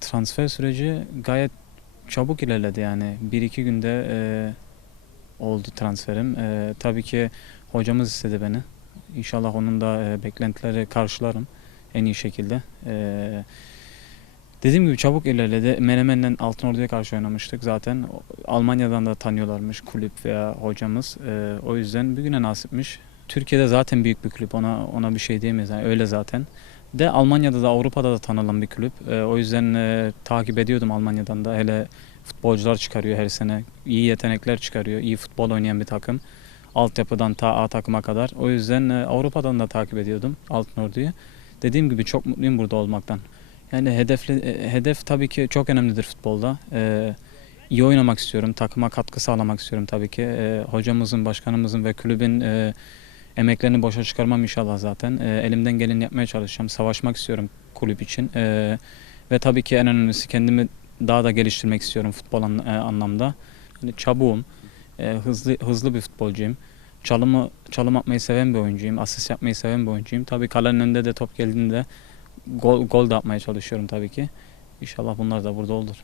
Transfer süreci gayet çabuk ilerledi yani. Bir iki günde e, oldu transferim. E, tabii ki hocamız istedi beni. İnşallah onun da e, beklentileri karşılarım en iyi şekilde. E, dediğim gibi çabuk ilerledi. Menemen'den Altınordu'ya karşı oynamıştık zaten. Almanya'dan da tanıyorlarmış kulüp veya hocamız. E, o yüzden bugüne nasipmiş. Türkiye'de zaten büyük bir kulüp. Ona ona bir şey diyemeyiz. Yani öyle zaten de Almanya'da da Avrupa'da da tanınan bir kulüp. E, o yüzden e, takip ediyordum Almanya'dan da. Hele futbolcular çıkarıyor her sene. İyi yetenekler çıkarıyor. iyi futbol oynayan bir takım. Altyapıdan ta A takıma kadar. O yüzden e, Avrupa'dan da takip ediyordum Altınordu'yu. Dediğim gibi çok mutluyum burada olmaktan. Yani hedefli, e, hedef tabii ki çok önemlidir futbolda. E, iyi oynamak istiyorum. Takıma katkı sağlamak istiyorum tabii ki. E, hocamızın, başkanımızın ve kulübün e, Emeklerini boşa çıkarmam inşallah zaten. Ee, elimden geleni yapmaya çalışacağım. Savaşmak istiyorum kulüp için. Ee, ve tabii ki en önemlisi kendimi daha da geliştirmek istiyorum futbol an- e, anlamda. Hani çabuğum, e, hızlı hızlı bir futbolcuyum. Çalımı çalım atmayı seven bir oyuncuyum. Asist yapmayı seven bir oyuncuyum. Tabii kalenin önünde de top geldiğinde gol, gol de atmaya çalışıyorum tabii ki. İnşallah bunlar da burada olur.